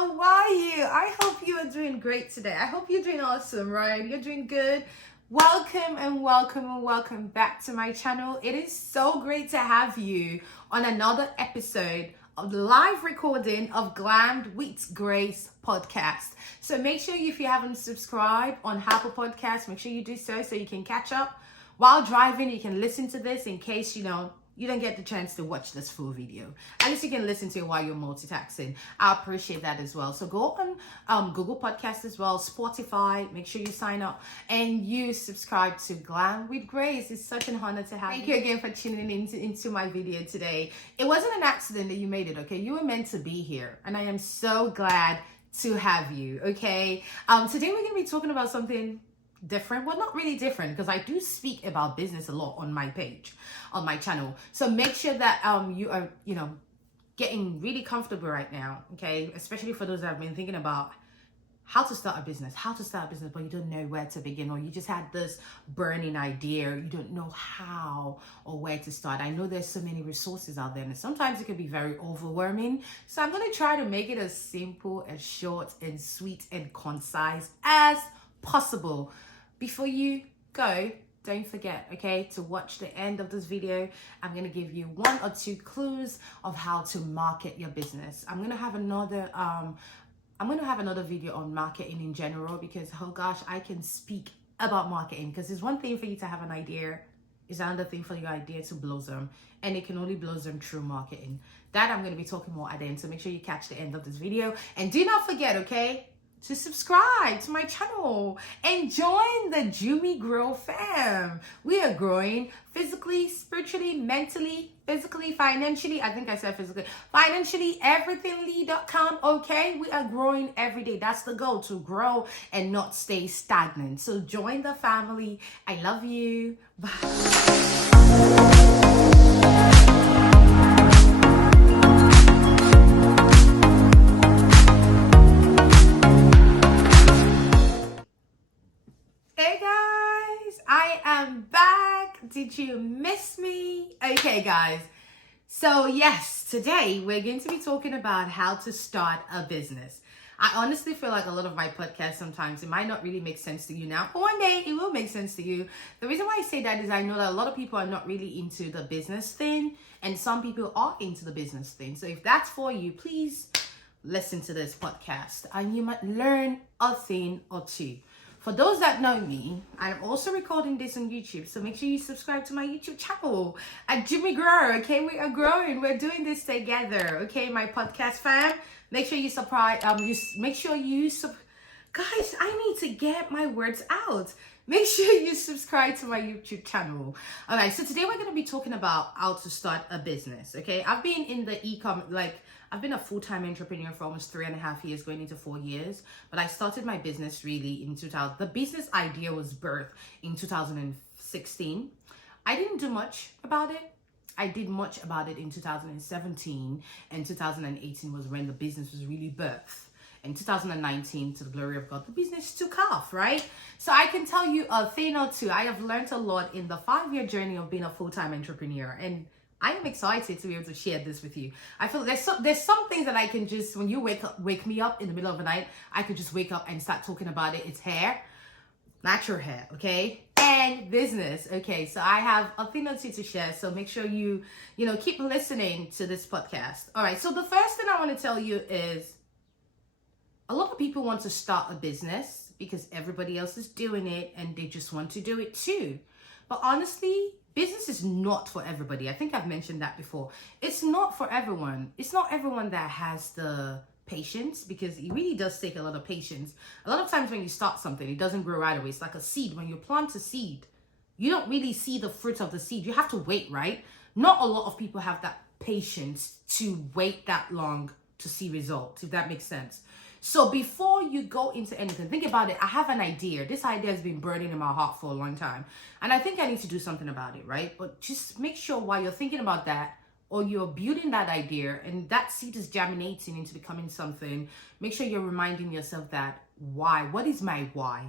how are you? I hope you are doing great today. I hope you're doing awesome, right? You're doing good. Welcome and welcome and welcome back to my channel. It is so great to have you on another episode of the live recording of Glammedwithgrace podcast. So make sure if you haven't subscribed on Apple Podcasts, make sure you do so you can catch up. While driving, you can listen to this in case, you don't get the chance to watch this full video. At least you can listen to it while you're multitasking. I appreciate that as well. So go on Google Podcasts as well, Spotify. Make sure you sign up and you subscribe to Glam with Grace. It's such an honor to have you. Thank you again for tuning into my video today. It wasn't an accident that you made it, okay? You were meant to be here, and I am so glad to have you, okay? Today we're going to be talking about something different. Well, not really different, because I do speak about business a lot on my page, on my channel. So make sure that you are getting really comfortable right now, okay? Especially for those that have been thinking about how to start a business, but you don't know where to begin, or you just had this burning idea, you don't know how or where to start. I know there's so many resources out there, and sometimes it can be very overwhelming. So I'm going to try to make it as simple, as short and sweet and concise as possible. Before you go, don't forget, okay, to watch the end of this video. I'm going to give you 1 or 2 clues of how to market your business. I'm going to have another video on marketing in general, because oh gosh, I can speak about marketing, because it's one thing for you to have an idea, it's another thing for your idea to blossom, and it can only blossom through marketing. That I'm going to be talking more at the end, so make sure you catch the end of this video, and do not forget, okay, to subscribe to my channel and join the Jumi Grow fam. We are growing physically, spiritually, mentally, physically, financially. I think I said physically, financially, everythingly.com. Okay, we are growing every day. That's the goal, to grow and not stay stagnant. So join the family. I love you. Bye. Did you miss me? Okay, guys. So yes, today we're going to be talking about how to start a business. I honestly feel like a lot of my podcasts, sometimes it might not really make sense to you now, but one day it will make sense to you. The reason why I say that is I know that a lot of people are not really into the business thing, and some people are into the business thing. So if that's for you, please listen to this podcast and you might learn a thing or two. For those that know me, I'm also recording this on YouTube, so make sure you subscribe to my YouTube channel at Jumi Grow, okay? We are growing. We're doing this together, okay? My podcast fam, make sure you subscribe. Guys, I need to get my words out. Make sure you subscribe to my YouTube channel. All right, so today we're going to be talking about how to start a business, okay? I've been in the I've been a full-time entrepreneur for almost 3.5 years, going into 4 years. But I started my business really in 2000. The business idea was birthed in 2016. I didn't do much about it. I did much about it in 2017, and 2018 was when the business was really birthed. In 2019, to the glory of God, the business took off, right? So I can tell you a thing or two. I have learned a lot in the 5-year journey of being a full-time entrepreneur, and I am excited to be able to share this with you. I feel there's some things that I can just, when you wake me up in the middle of the night, I could just wake up and start talking about it. It's hair, natural hair, okay? And business, okay? So I have a thing or two to share. So make sure you keep listening to this podcast. All right, so the first thing I want to tell you is a lot of people want to start a business because everybody else is doing it and they just want to do it too. But honestly, business is not for everybody. I think I've mentioned that before. It's not for everyone. It's not everyone that has the patience, because it really does take a lot of patience. A lot of times when you start something, it doesn't grow right away. It's like a seed. When you plant a seed, you don't really see the fruit of the seed. You have to wait, right? Not a lot of people have that patience to wait that long to see results, if that makes sense. So before you go into anything, think about it. I have an idea. This idea has been burning in my heart for a long time, and I think I need to do something about it, right? But just make sure while you're thinking about that, or you're building that idea and that seed is germinating into becoming something, make sure you're reminding yourself that why. What is my why?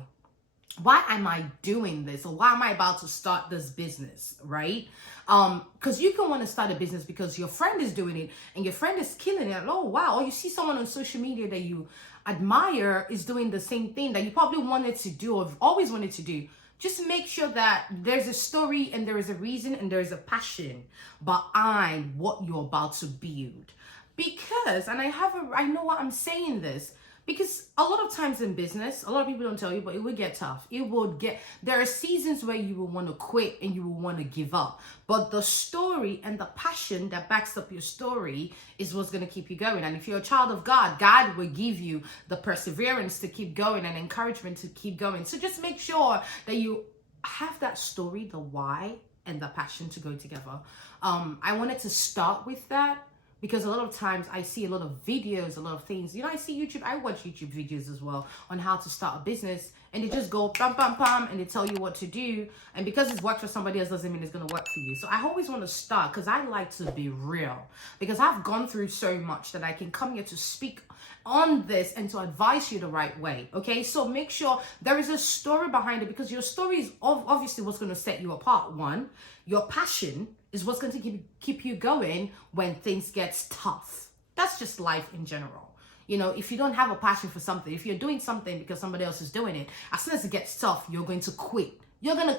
why am I doing this, or why am I about to start this business, right? Because you can want to start a business because your friend is doing it and your friend is killing it. Oh wow! Or you see someone on social media that you admire is doing the same thing that you probably wanted to do or always wanted to do. Just make sure that there's a story and there is a reason and there is a passion behind what you're about to build. Because, and I know why I'm saying this, because a lot of times in business, a lot of people don't tell you, but it will get tough. There are seasons where you will want to quit and you will want to give up. But the story and the passion that backs up your story is what's going to keep you going. And if you're a child of God, God will give you the perseverance to keep going and encouragement to keep going. So just make sure that you have that story, the why, and the passion to go together. I wanted to start with that, because a lot of times I see a lot of videos, a lot of things. I see YouTube, I watch YouTube videos as well on how to start a business. And they just go pam, pam, pam, and they tell you what to do. And because it's worked for somebody else doesn't mean it's going to work for you. So I always want to start because I like to be real. Because I've gone through so much that I can come here to speak on this and to advise you the right way. Okay, so make sure there is a story behind it, because your story is obviously what's going to set you apart. One, your passion is what's going to keep you going when things get tough. That's just life in general. If you don't have a passion for something, if you're doing something because somebody else is doing it, as soon as it gets tough, you're going to quit. You're gonna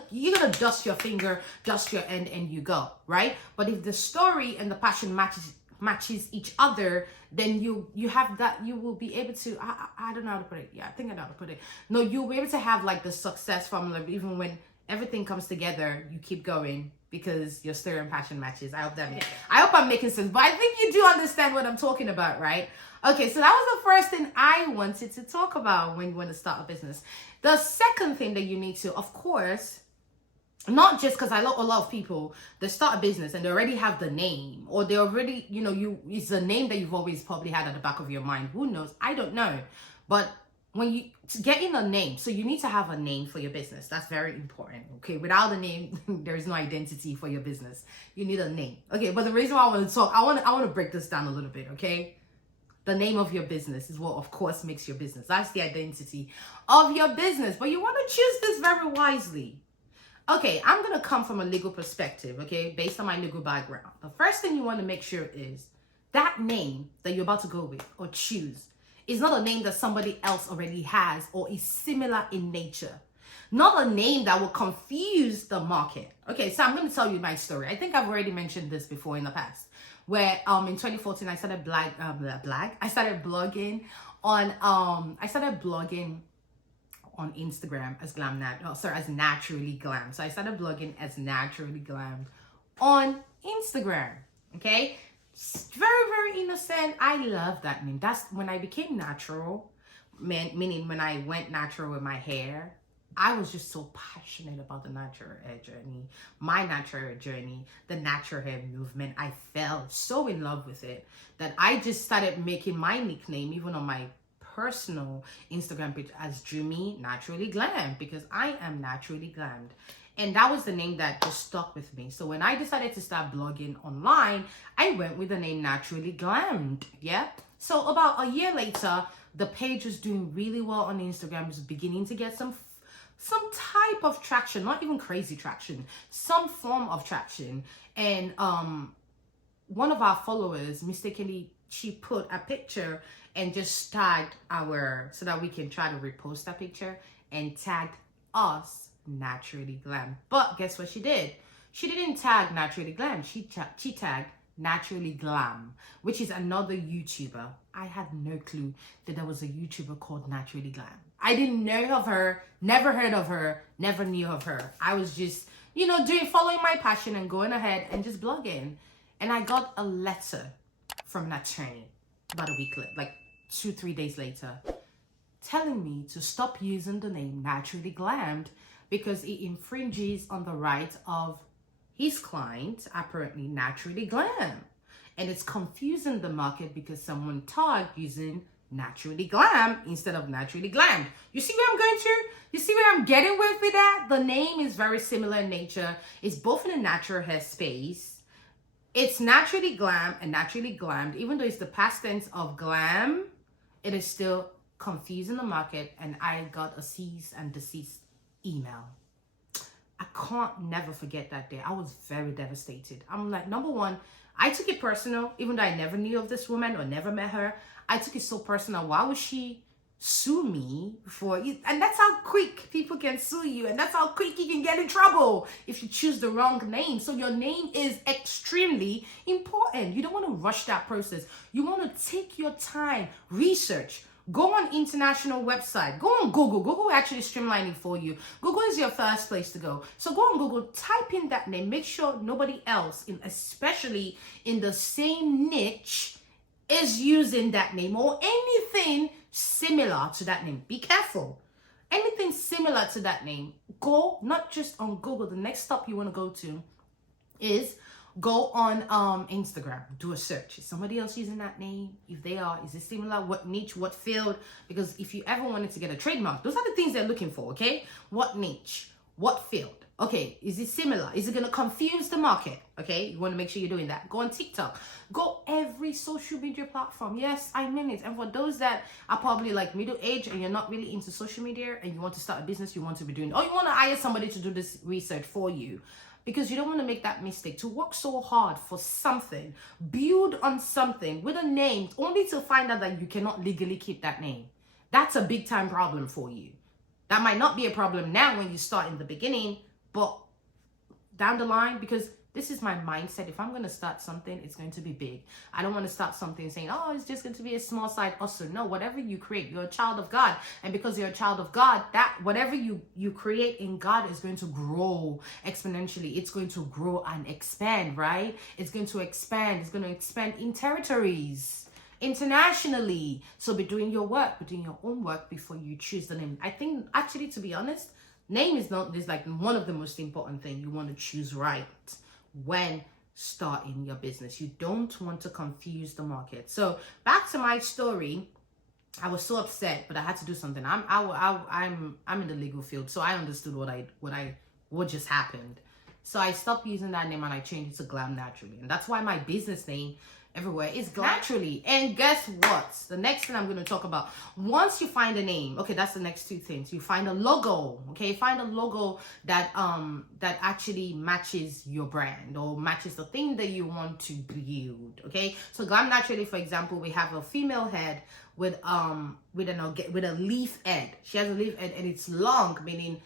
dust your finger, dust your end, and you go, right? But if the story and the passion matches each other, then you have that, you will be able to, I don't know how to put it. Yeah, I think I know how to put it. No, you'll be able to have like the success formula, even when everything comes together, you keep going because your story and passion matches. I hope I'm making sense, but I think you do understand what I'm talking about, right? Okay, so that was the first thing I wanted to talk about when you want to start a business. The second thing that you need to, of course, not just because I know a lot of people that start a business and they already have the name, or they already, it's a name that you've always probably had at the back of your mind. Who knows? I don't know. But when you get in a name, so you need to have a name for your business. That's very important. Okay, without a name, there is no identity for your business. You need a name. Okay, but the reason why I want to talk, I want to break this down a little bit. Okay, the name of your business is what, of course, makes your business. That's the identity of your business. But you want to choose this very wisely. Okay, I'm going to come from a legal perspective, okay, based on my legal background. The first thing you want to make sure is that name that you're about to go with or choose is not a name that somebody else already has or is similar in nature. Not a name that will confuse the market. Okay, so I'm going to tell you my story. I think I've already mentioned this before in the past, where in 2014 I started blogging on Instagram as as Naturally Glam. So I started blogging as Naturally Glam on Instagram. Okay, very, very innocent. I love that name. That's when I became natural, meaning when I went natural with my hair. I was just so passionate about the natural hair journey, my natural hair journey, the natural hair movement. I fell so in love with it that I just started making my nickname, even on my personal Instagram page, as Jumi Naturally Glam, because I am naturally glammed. And that was the name that just stuck with me. So when I decided to start blogging online, I went with the name Naturally Glammed. Yeah. So about a year later, the page was doing really well on Instagram. It was beginning to get some type of traction, not even crazy traction, some form of traction. And one of our followers mistakenly, she put a picture and just tagged so that we can try to repost that picture, and tagged us Naturally Glam. But guess what she did? She didn't tag Naturally Glam. She tagged Naturally Glam, which is another YouTuber. I had no clue that there was a YouTuber called Naturally Glam. I didn't know of her, never heard of her, never knew of her. I was just, following my passion and going ahead and just blogging. And I got a letter from an attorney about a week later, like 2-3 days later, telling me to stop using the name Naturally Glammed because it infringes on the rights of his client, apparently Naturally Glam. And it's confusing the market because someone tagged using Naturally Glam instead of Naturally Glammed. You see where I'm going to? You see where I'm getting with that? The name is very similar in nature. It's both in a natural hair space. It's Naturally Glam and Naturally Glammed. Even though it's the past tense of glam, it is still confusing the market, and I got a cease and desist email. I can't never forget that day. I was very devastated. I'm like, number one, I took it personal, even though I never knew of this woman or never met her. I took it so personal. Why would she sue me for it? And that's how quick people can sue you. And that's how quick you can get in trouble if you choose the wrong name. So your name is extremely important. You don't want to rush that process. You want to take your time, research. Go on international website. Go on Google. Google actually streamlining for you. Google is your first place to go. So go on Google, type in that name. Make sure nobody else, especially in the same niche, is using that name or anything similar to that name. Be careful. Anything similar to that name, go not just on Google. The next stop you want to go to is go on Instagram, do a search. Is somebody else using that name? If they are, is it similar? What niche, what field? Because if you ever wanted to get a trademark, those are the things they're looking for, okay? What niche, what field? Okay, is it similar? Is it going to confuse the market? Okay, you want to make sure you're doing that. Go on TikTok. Go every social media platform. Yes, I mean it. And for those that are probably like middle age and you're not really into social media and you want to start a business, you want to be doing, or you want to hire somebody to do this research for you, because you don't want to make that mistake to work so hard for something, build on something with a name, only to find out that you cannot legally keep that name. That's a big time problem for you. That might not be a problem now when you start in the beginning, but down the line, because this is my mindset. If I'm going to start something, it's going to be big. I don't want to start something saying, oh, it's just going to be a small side hustle. No, whatever you create, you're a child of God. And because you're a child of God, that whatever you create in God is going to grow exponentially. It's going to grow and expand, right? It's going to expand. It's going to expand in territories, internationally. So be doing your work, be doing your own work before you choose the name. I think, actually, to be honest, name is like one of the most important things you want to choose right when starting your business. You don't want to confuse the market. So back to my story, I was so upset, but I had to do something. I'm in the legal field, so I understood what just happened. So I stopped using that name and I changed it to Glam Naturally, and that's why my business name everywhere is Naturally. And guess what? The next thing I'm going to talk about, once you find a name, okay, that's the next two things. You find a logo, okay? Find a logo that actually matches your brand or matches the thing that you want to build, okay? So Glam Naturally, for example, we have a female head with a leaf head. She has a leaf head and it's long, meaning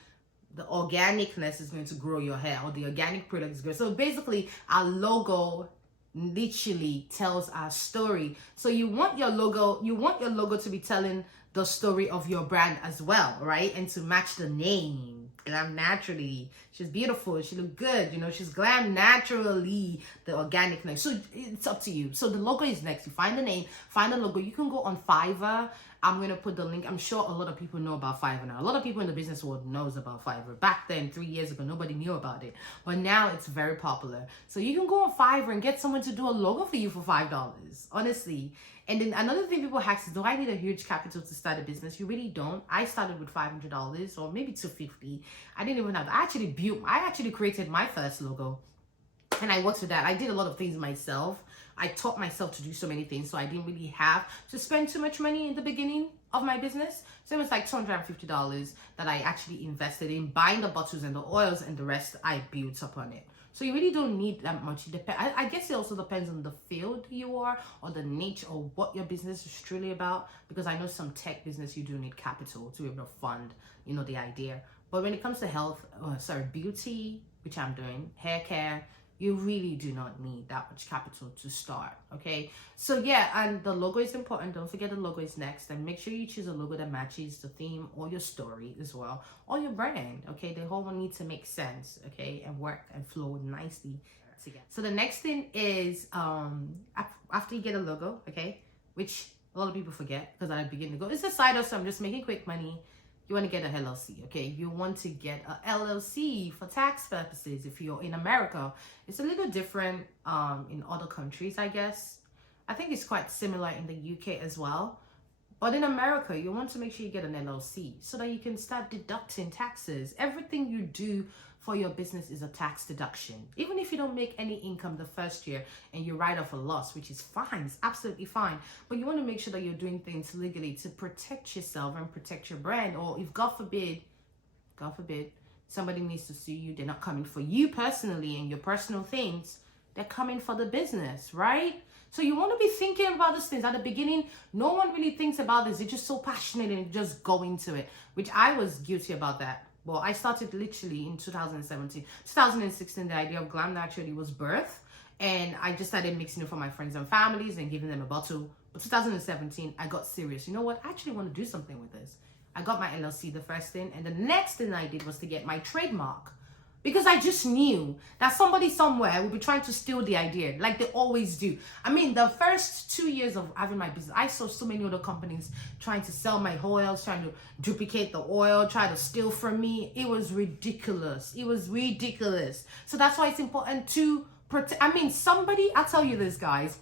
the organicness is going to grow your hair, or the organic product is good. So basically, our logo literally tells our story. So you want your logo to be telling the story of your brand as well, right? And to match the name, Glam Naturally. She's beautiful, she look good, she's Glam Naturally, the organic name. So it's up to you. So the logo is next. You find the name, find the logo. You can go on Fiverr. I'm going to put the link. I'm sure a lot of people know about Fiverr now. A lot of people in the business world knows about Fiverr. Back then, 3 years ago, nobody knew about it. But now it's very popular. So you can go on Fiverr and get someone to do a logo for you for $5, honestly. And then another thing people ask is, do I need a huge capital to start a business? You really don't. I started with $500 or maybe $250. I didn't even have, I actually created my first logo. And I worked with that. I did a lot of things myself. I taught myself to do so many things, so I didn't really have to spend too much money in the beginning of my business. So it was like $250 that I actually invested in buying the bottles and the oils, and the rest I built upon it. So you really don't need that much. I guess it also depends on the field you are, or the niche, or what your business is truly about. Because I know some tech business, you do need capital to be able to fund, the idea. But when it comes to beauty, which I'm doing, hair care, you really do not need that much capital to start, okay? So yeah, and the logo is important. Don't forget the logo is next. And make sure you choose a logo that matches the theme or your story as well, or your brand, okay? The whole one needs to make sense, okay? And work and flow nicely together. So the next thing is, after you get a logo, okay? Which a lot of people forget, because at the beginning they go, it's a side hustle, I'm just making quick money. You want to get a LLC, okay? You want to get a LLC for tax purposes. If you're in America, it's a little different in other countries, I guess. I think it's quite similar in the UK as well. But in America, you want to make sure you get an LLC so that you can start deducting taxes. Everything you do for your business is a tax deduction. Even if you don't make any income the first year and you write off a loss, which is fine, it's absolutely fine. But you want to make sure that you're doing things legally to protect yourself and protect your brand. Or if God forbid, God forbid, somebody needs to sue you. They're not coming for you personally and your personal things. They're coming for the business, right? So you want to be thinking about these things. At the beginning, no one really thinks about this. They're just so passionate and just go into it, which I was guilty about that. Well, I started literally in 2017. 2016, the idea of Glam Naturally was birth. And I just started mixing it for my friends and families and giving them a bottle. But 2017, I got serious. You know what? I actually want to do something with this. I got my LLC, the first thing. And the next thing I did was to get my trademark. Because I just knew that somebody somewhere would be trying to steal the idea, like they always do. I mean, the first 2 years of having my business, I saw so many other companies trying to sell my oils, trying to duplicate the oil, try to steal from me. It was ridiculous. It was ridiculous. So that's why it's important to protect. I mean, I'll tell you this, guys.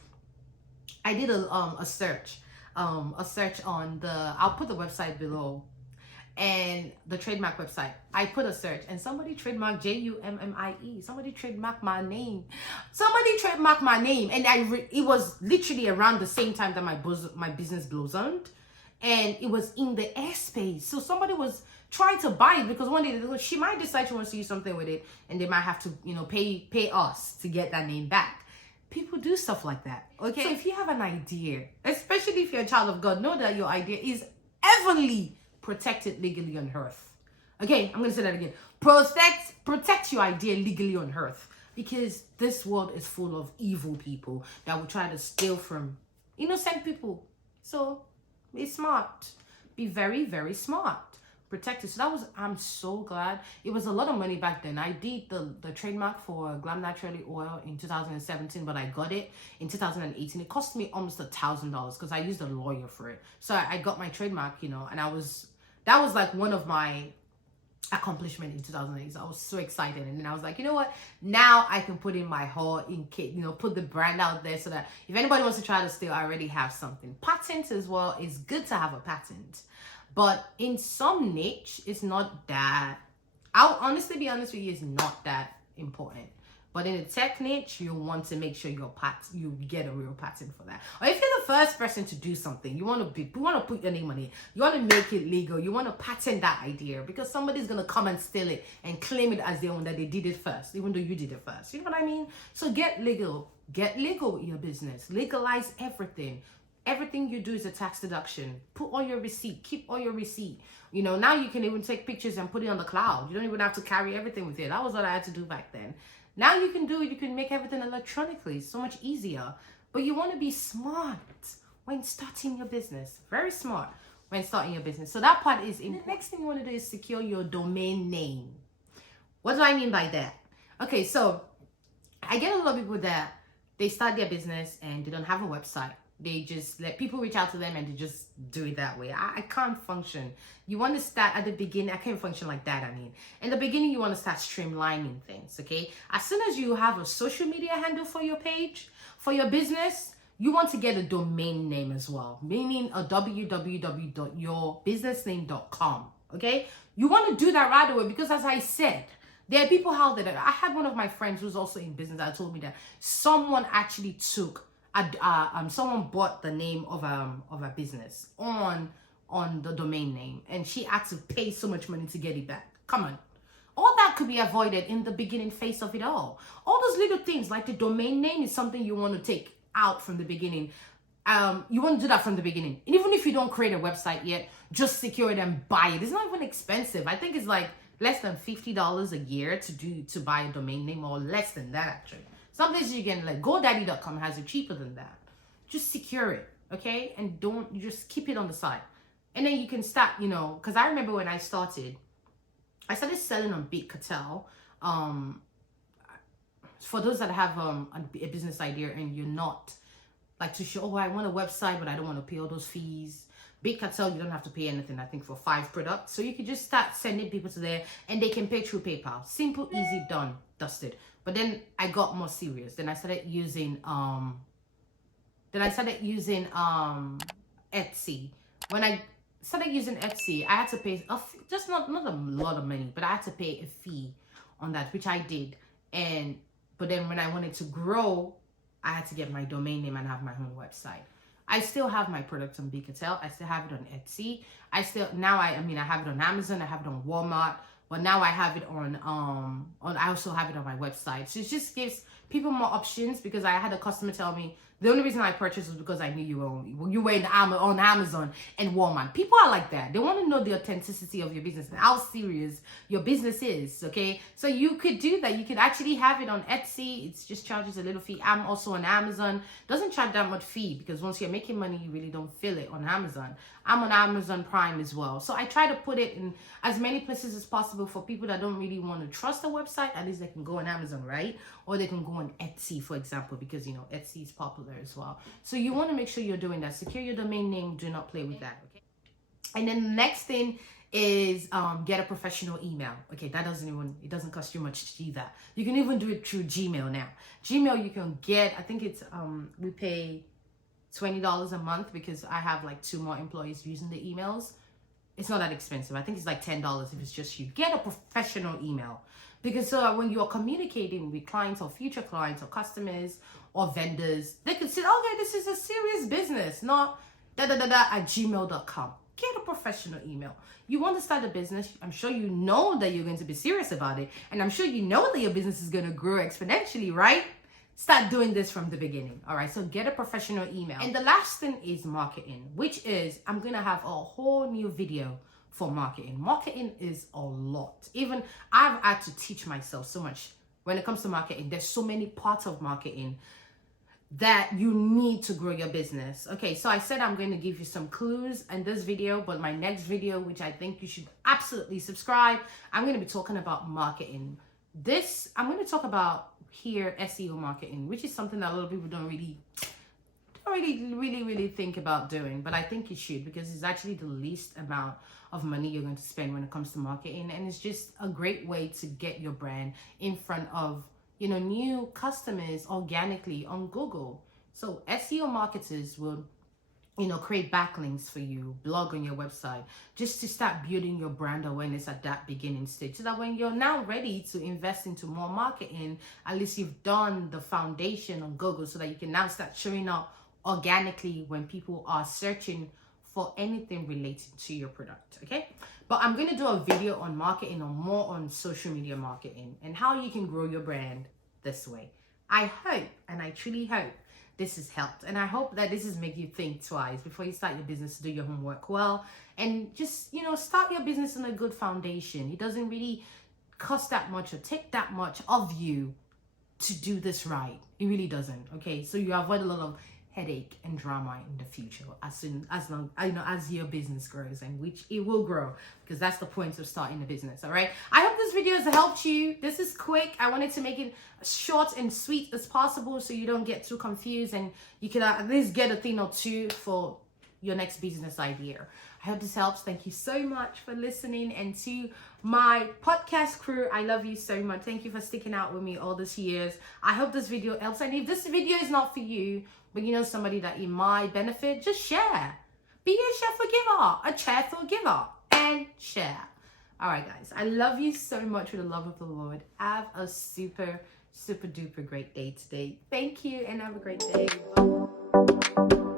I did a search on I'll put the website below. And the trademark website, I put a search and somebody trademarked Jummie. Somebody trademarked my name. And it was literally around the same time that my business blossomed, and it was in the airspace. So somebody was trying to buy it because one day she might decide she wants to use something with it, and they might have to, pay us to get that name back. People do stuff like that. Okay. So if you have an idea, especially if you're a child of God, know that your idea is heavenly protected legally on earth. Okay, I'm gonna say that again. Protect your idea legally on earth, because this world is full of evil people that will try to steal from innocent people. So be smart. Be very, very smart. Protect it. So I'm so glad. It was a lot of money back then. I did the trademark for Glam Naturally oil in 2017, but I got it in 2018. It cost me almost $1,000 because I used a lawyer for it. So I got my trademark, and that was like one of my accomplishments in 2008. So I was so excited. And then I was like, you know what? Now I can put in my heart put the brand out there so that if anybody wants to try to steal, I already have something. Patent as well. It's good to have a patent. But in some niche, it's not that. I'll honestly be honest with you, it's not that important. But in a tech niche, you want to make sure you get a real patent for that. Or if you're the first person to do something, you want to put your name on it. You want to make it legal. You want to patent that idea because somebody's gonna come and steal it and claim it as their own, that they did it first, even though you did it first. You know what I mean? So get legal. Get legal with your business. Legalize everything. Everything you do is a tax deduction. Put all your receipt. Keep all your receipt. Now you can even take pictures and put it on the cloud. You don't even have to carry everything with you. That was what I had to do back then. Now you can do it. You can make everything electronically. It's so much easier. But you want to be smart when starting your business. Very smart when starting your business. So that part is important. The next thing you want to do is secure your domain name. What do I mean by that? Okay, so I get a lot of people that they start their business and they don't have a website. They just let people reach out to them and they just do it that way. I can't function. You want to start at the beginning. I can't function like that. In the beginning, you want to start streamlining things, okay? As soon as you have a social media handle for your page, for your business, you want to get a domain name as well, meaning a www.yourbusinessname.com, okay? You want to do that right away because, as I said, there are people out there. I had one of my friends who's also in business that told me that someone actually took someone bought the name of a business on the domain name, and she had to pay so much money to get it back. Come on. All that could be avoided in the beginning phase of it all. All those little things like the domain name is something you want to take out from the beginning. You want to do that from the beginning. And even if you don't create a website yet, just secure it and buy it. It's not even expensive. I think it's like less than $50 a year to buy a domain name, or less than that actually. Some places you can, like GoDaddy.com has it cheaper than that. Just secure it, okay? And you just keep it on the side. And then you can start, because I remember when I started selling on Big Cartel. For those that have a business idea and you're not like to show, I want a website, but I don't want to pay all those fees. Big Cartel, you don't have to pay anything, I think, for 5 products. So you can just start sending people to there and they can pay through PayPal. Simple, easy, done, dusted. But then I got more serious. Then I started using Etsy. When I started using Etsy, I had to pay just not a lot of money, but I had to pay a fee on that, which I did. But then when I wanted to grow, I had to get my domain name and have my own website. I still have my products on Big Cartel. I still have it on Etsy. I have it on Amazon. I have it on Walmart. but now I have it on I also have it on my website. So it just gives people more options, because I had a customer tell me the only reason I purchased was because I knew you were on Amazon and Walmart. People are like that. They want to know the authenticity of your business and how serious your business is. Okay, so you could do that. You could actually have it on Etsy. It just charges a little fee. I'm also on Amazon. Doesn't charge that much fee, because once you're making money, you really don't feel it on Amazon. I'm on Amazon Prime as well. So I try to put it in as many places as possible for people that don't really want to trust a website. At least they can go on Amazon, right? Or they can go on Etsy, for example, because, you know, Etsy is popular as well. So you want to make sure you're doing that. Secure your domain name. Do not play with that, okay? And then the next thing is get a professional email. Okay, it doesn't cost you much to do that. You can even do it through Gmail now. Gmail, you can get, I think it's, we pay $20 a month, because I have like 2 more employees using the emails. It's not that expensive. I think it's like $10 if it's just you. Get a professional email, because when you're communicating with clients or future clients or customers or vendors, they can say, okay, this is a serious business, not at gmail.com. Get a professional email. You want to start a business. I'm sure you know that you're going to be serious about it. And I'm sure you know that your business is going to grow exponentially, right? Start doing this from the beginning. All right, so get a professional email. And the last thing is marketing, which is, I'm going to have a whole new video for marketing. Marketing is a lot. Even I've had to teach myself so much when it comes to marketing. There's so many parts of marketing that you need to grow your business. Okay, so I said I'm going to give you some clues in this video, but my next video, which I think you should absolutely subscribe, I'm going to be talking about marketing. I'm going to talk about here SEO marketing, which is something that a lot of people don't really think about doing, but I think you should, because it's actually the least amount of money you're going to spend when it comes to marketing, and it's just a great way to get your brand in front of, you know, new customers organically on Google. So SEO marketers will, you know, create backlinks for you, blog on your website, just to start building your brand awareness at that beginning stage, so that when you're now ready to invest into more marketing, at least you've done the foundation on Google, so that you can now start showing up organically when people are searching for anything related to your product. Okay, but I'm going to do a video on marketing, or more on social media marketing, and how you can grow your brand this way. I hope, and I truly hope, this has helped, and I hope that this has made you think twice before you start your business. Do your homework well, and just, you know, start your business on a good foundation. It doesn't really cost that much or take that much of you to do this right. It really doesn't. Okay, so you avoid a lot of headache and drama in the future, as your business grows, and which it will grow, because that's the point of starting a business. All right, I hope this video has helped you. This is quick. I wanted to make it short and sweet as possible, so you don't get too confused, and you can at least get a thing or two for your next business idea. I hope this helps. Thank you so much for listening, and to my podcast crew, I love you so much. Thank you for sticking out with me all these years. I hope this video helps, and if this video is not for you, but you know somebody that it might benefit, just share. Be a cheerful giver, a cheerful giver, and share. All right, guys, I love you so much with the love of the Lord. Have a super, super duper great day today. Thank you, and have a great day. Bye.